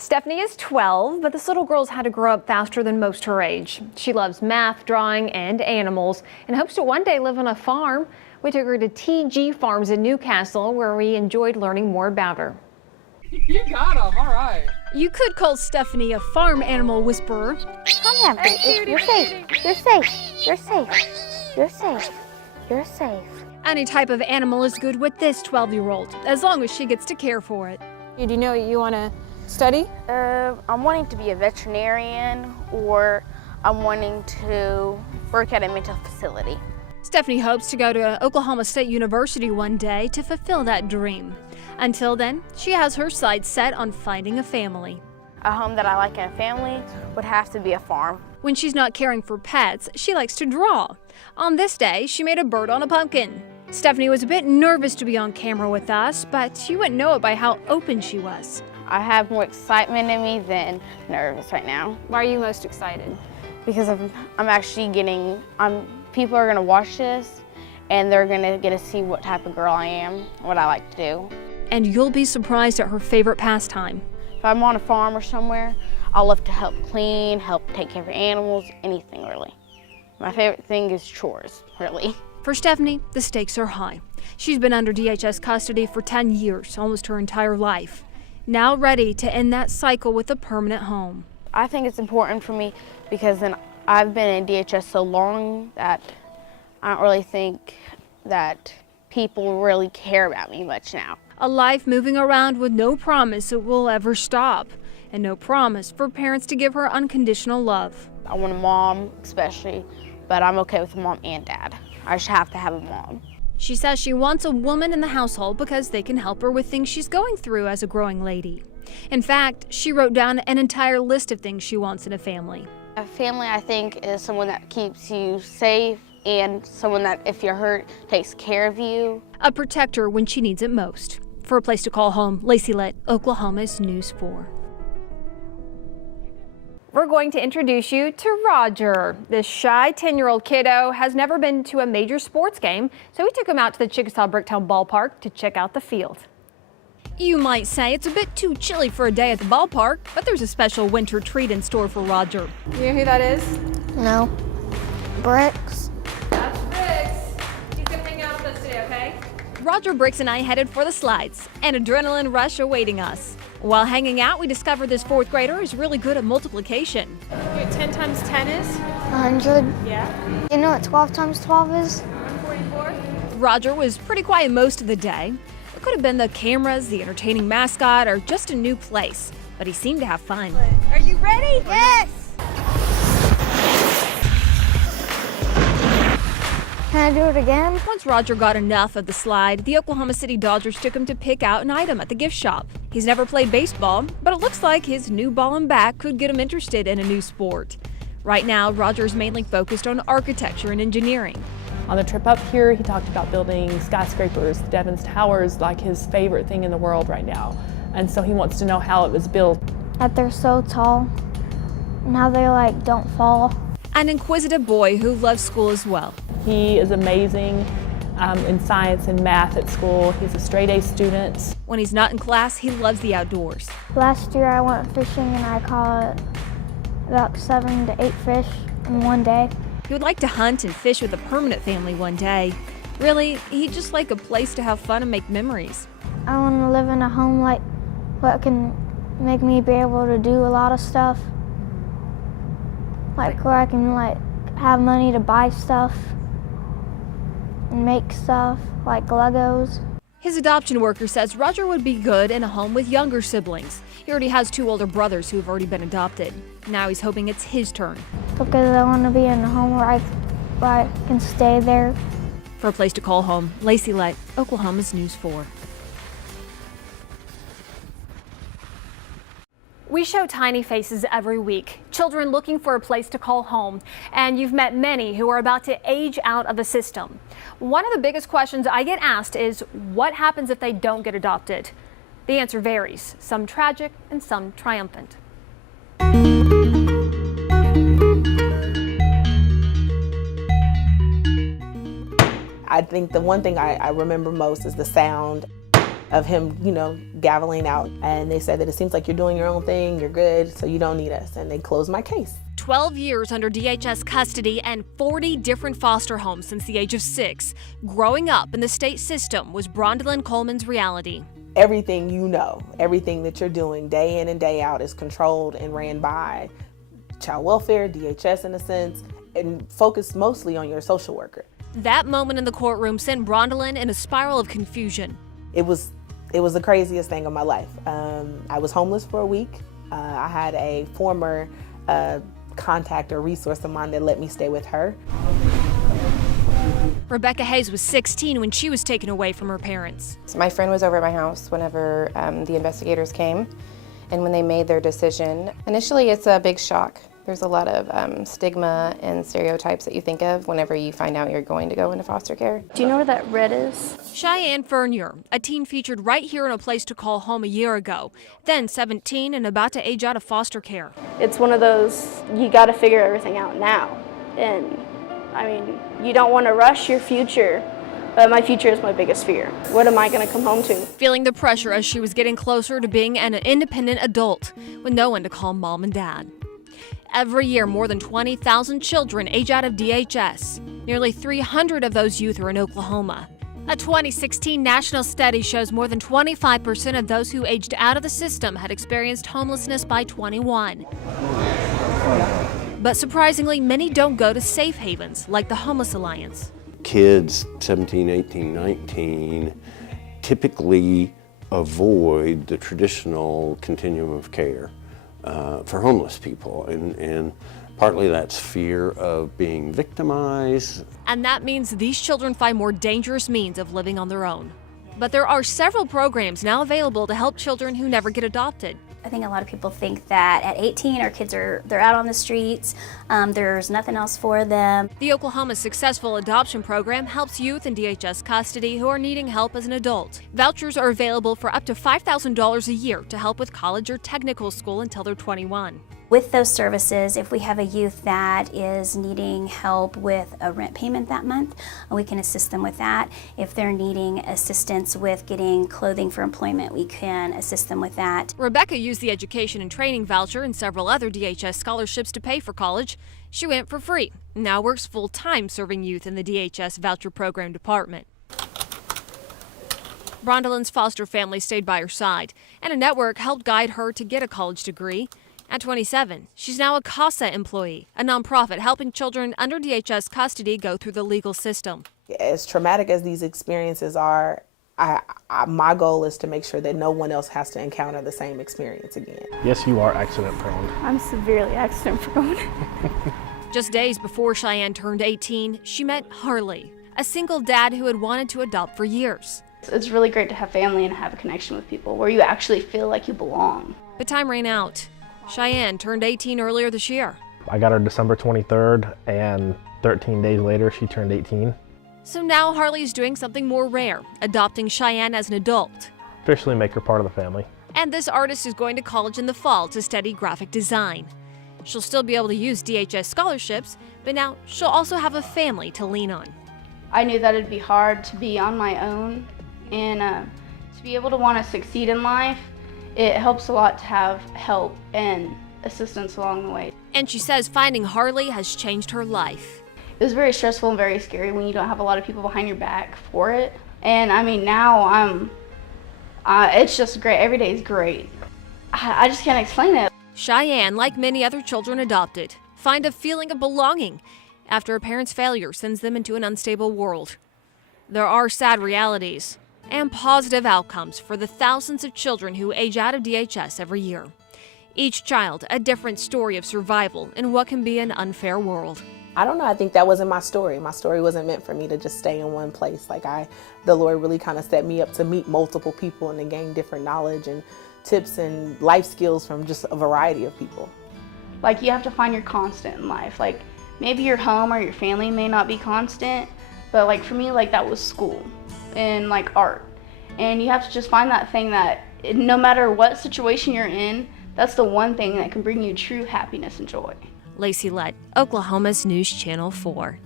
Stephanie is 12, but this little girl's had to grow up faster than most her age. She loves math, drawing, and animals, and hopes to one day live on a farm. We took her to TG Farms in Newcastle, where we enjoyed learning more about her. You got him, all right. You could call Stephanie a farm animal whisperer. Come here, you're safe. You're safe. You're safe. You're safe. You're safe. Any type of animal is good with this 12-year-old, as long as she gets to care for it. Do you know what you want to study? I'm wanting to be a veterinarian, or I'm wanting to work at a mental facility. Stephanie hopes to go to Oklahoma State University one day to fulfill that dream. Until then, she has her sights set on finding a family. A home that I like in a family would have to be a farm. When she's not caring for pets, she likes to draw. On this day, she made a bird on a pumpkin. Stephanie was a bit nervous to be on camera with us, but you wouldn't know it by how open she was. I have more excitement in me than nervous right now. Why are you most excited? Because I'm actually people are gonna watch this and they're gonna get to see what type of girl I am, what I like to do. And you'll be surprised at her favorite pastime. If I'm on a farm or somewhere, I love to help clean, help take care of animals, anything really. My favorite thing is chores, really. For Stephanie, the stakes are high. She's been under DHS custody for 10 years, almost her entire life. Now ready to end that cycle with a permanent home. I think it's important for me because I've been in DHS so long that I don't really think that people really care about me much now. A life moving around with no promise it will ever stop, and no promise for parents to give her unconditional love. I want a mom especially, but I'm okay with a mom and dad. I just have to have a mom. She says she wants a woman in the household because they can help her with things she's going through as a growing lady. In fact, she wrote down an entire list of things she wants in a family. A family, I think, is someone that keeps you safe and someone that, if you're hurt, takes care of you. A protector when she needs it most. For A Place to Call Home, Lacey Lett, Oklahoma's News 4. We're going to introduce you to Roger. This shy 10-year-old kiddo has never been to a major sports game, so we took him out to the Chickasaw Bricktown Ballpark to check out the field. You might say it's a bit too chilly for a day at the ballpark, but there's a special winter treat in store for Roger. You know who that is? No. Bricks. That's Bricks. He's gonna hang out with us today, okay? Roger, Bricks, and I headed for the slides, an adrenaline rush awaiting us. While hanging out, we discovered this fourth grader is really good at multiplication. 10 times 10 is? 100. Yeah. You know what 12 times 12 is? 144? Roger was pretty quiet most of the day. It could have been the cameras, the entertaining mascot, or just a new place, but he seemed to have fun. Are you ready? Yes! Can I do it again? Once Roger got enough of the slide, the Oklahoma City Dodgers took him to pick out an item at the gift shop. He's never played baseball, but it looks like his new ball and bat could get him interested in a new sport. Right now, Roger's mainly focused on architecture and engineering. On the trip up here, he talked about building skyscrapers, Devon's Towers, like his favorite thing in the world right now. And so he wants to know how it was built. That they're so tall and how they don't fall. An inquisitive boy who loves school as well. He is amazing in science and math at school. He's a straight A student. When he's not in class, he loves the outdoors. Last year I went fishing and I caught about 7 to 8 fish in one day. He would like to hunt and fish with a permanent family one day. Really, he'd just like a place to have fun and make memories. I want to live in a home what can make me be able to do a lot of stuff. Where I can have money to buy stuff and make stuff like Legos. His adoption worker says Roger would be good in a home with younger siblings. He already has 2 older brothers who've already been adopted. Now he's hoping it's his turn. Because I want to be in a home where I can stay there. For A Place to Call Home, Lacey Lett, Oklahoma's News 4. We show tiny faces every week, children looking for a place to call home, and you've met many who are about to age out of the system. One of the biggest questions I get asked is, what happens if they don't get adopted? The answer varies, some tragic and some triumphant. I think the one thing I remember most is the sound of him, gaveling out. And they said that it seems like you're doing your own thing, you're good, so you don't need us. And they closed my case. 12 years under DHS custody and 40 different foster homes since the age of 6. Growing up in the state system was Brondalyn Coleman's reality. Everything everything that you're doing day in and day out is controlled and ran by child welfare, DHS in a sense, and focused mostly on your social worker. That moment in the courtroom sent Brondalyn in a spiral of confusion. It was the craziest thing of my life. I was homeless for a week. I had a former contact or resource of mine that let me stay with her. Rebecca Hayes was 16 when she was taken away from her parents. So my friend was over at my house whenever the investigators came, and when they made their decision. Initially, it's a big shock. There's a lot of stigma and stereotypes that you think of whenever you find out you're going to go into foster care. Do you know where that red is? Cheyenne Fernier, a teen featured right here in A Place to Call Home a year ago, then 17 and about to age out of foster care. It's one of those, you got to figure everything out now. And I mean, you don't want to rush your future, but my future is my biggest fear. What am I going to come home to? Feeling the pressure as she was getting closer to being an independent adult with no one to call mom and dad. Every year, more than 20,000 children age out of DHS. Nearly 300 of those youth are in Oklahoma. A 2016 national study shows more than 25% of those who aged out of the system had experienced homelessness by 21. But surprisingly, many don't go to safe havens like the Homeless Alliance. Kids 17, 18, 19 typically avoid the traditional continuum of care for homeless people, and partly that's fear of being victimized. And that means these children find more dangerous means of living on their own. But there are several programs now available to help children who never get adopted. I think a lot of people think that at 18 our kids they're out on the streets, there's nothing else for them. The Oklahoma Successful Adoption Program helps youth in DHS custody who are needing help as an adult. Vouchers are available for up to $5,000 a year to help with college or technical school until they're 21. With those services, if we have a youth that is needing help with a rent payment that month, we can assist them with that. If they're needing assistance with getting clothing for employment, we can assist them with that. Rebecca used the education and training voucher and several other DHS scholarships to pay for college. She went for free, now works full-time serving youth in the DHS voucher program department. Brondalyn's foster family stayed by her side, and a network helped guide her to get a college degree. At 27, she's now a CASA employee, a nonprofit helping children under DHS custody go through the legal system. As traumatic as these experiences are, my goal is to make sure that no one else has to encounter the same experience again. Yes, you are accident prone. I'm severely accident prone. Just days before Cheyenne turned 18, she met Harley, a single dad who had wanted to adopt for years. It's really great to have family and have a connection with people where you actually feel like you belong. But time ran out. Cheyenne turned 18 earlier this year. I got her December 23rd, and 13 days later, she turned 18. So now Harley is doing something more rare, adopting Cheyenne as an adult. Officially make her part of the family. And this artist is going to college in the fall to study graphic design. She'll still be able to use DHS scholarships, but now she'll also have a family to lean on. I knew that it'd be hard to be on my own, and to be able to want to succeed in life, it helps a lot to have help and assistance along the way. And she says finding Harley has changed her life. It was very stressful and very scary when you don't have a lot of people behind your back for it. And I mean, now it's just great. Every day is great. I just can't explain it. Cheyenne, like many other children adopted, find a feeling of belonging after a parent's failure sends them into an unstable world. There are sad realities and positive outcomes for the thousands of children who age out of DHS every year. Each child a different story of survival in what can be an unfair world. I don't know, I think that wasn't my story. My story wasn't meant for me to just stay in one place. The Lord really kind of set me up to meet multiple people and to gain different knowledge and tips and life skills from just a variety of people. Like, you have to find your constant in life. Like, maybe your home or your family may not be constant, but like for me, like that was school and like art. And you have to just find that thing that no matter what situation you're in, that's the one thing that can bring you true happiness and joy. Lacey Lett, Oklahoma's News Channel 4.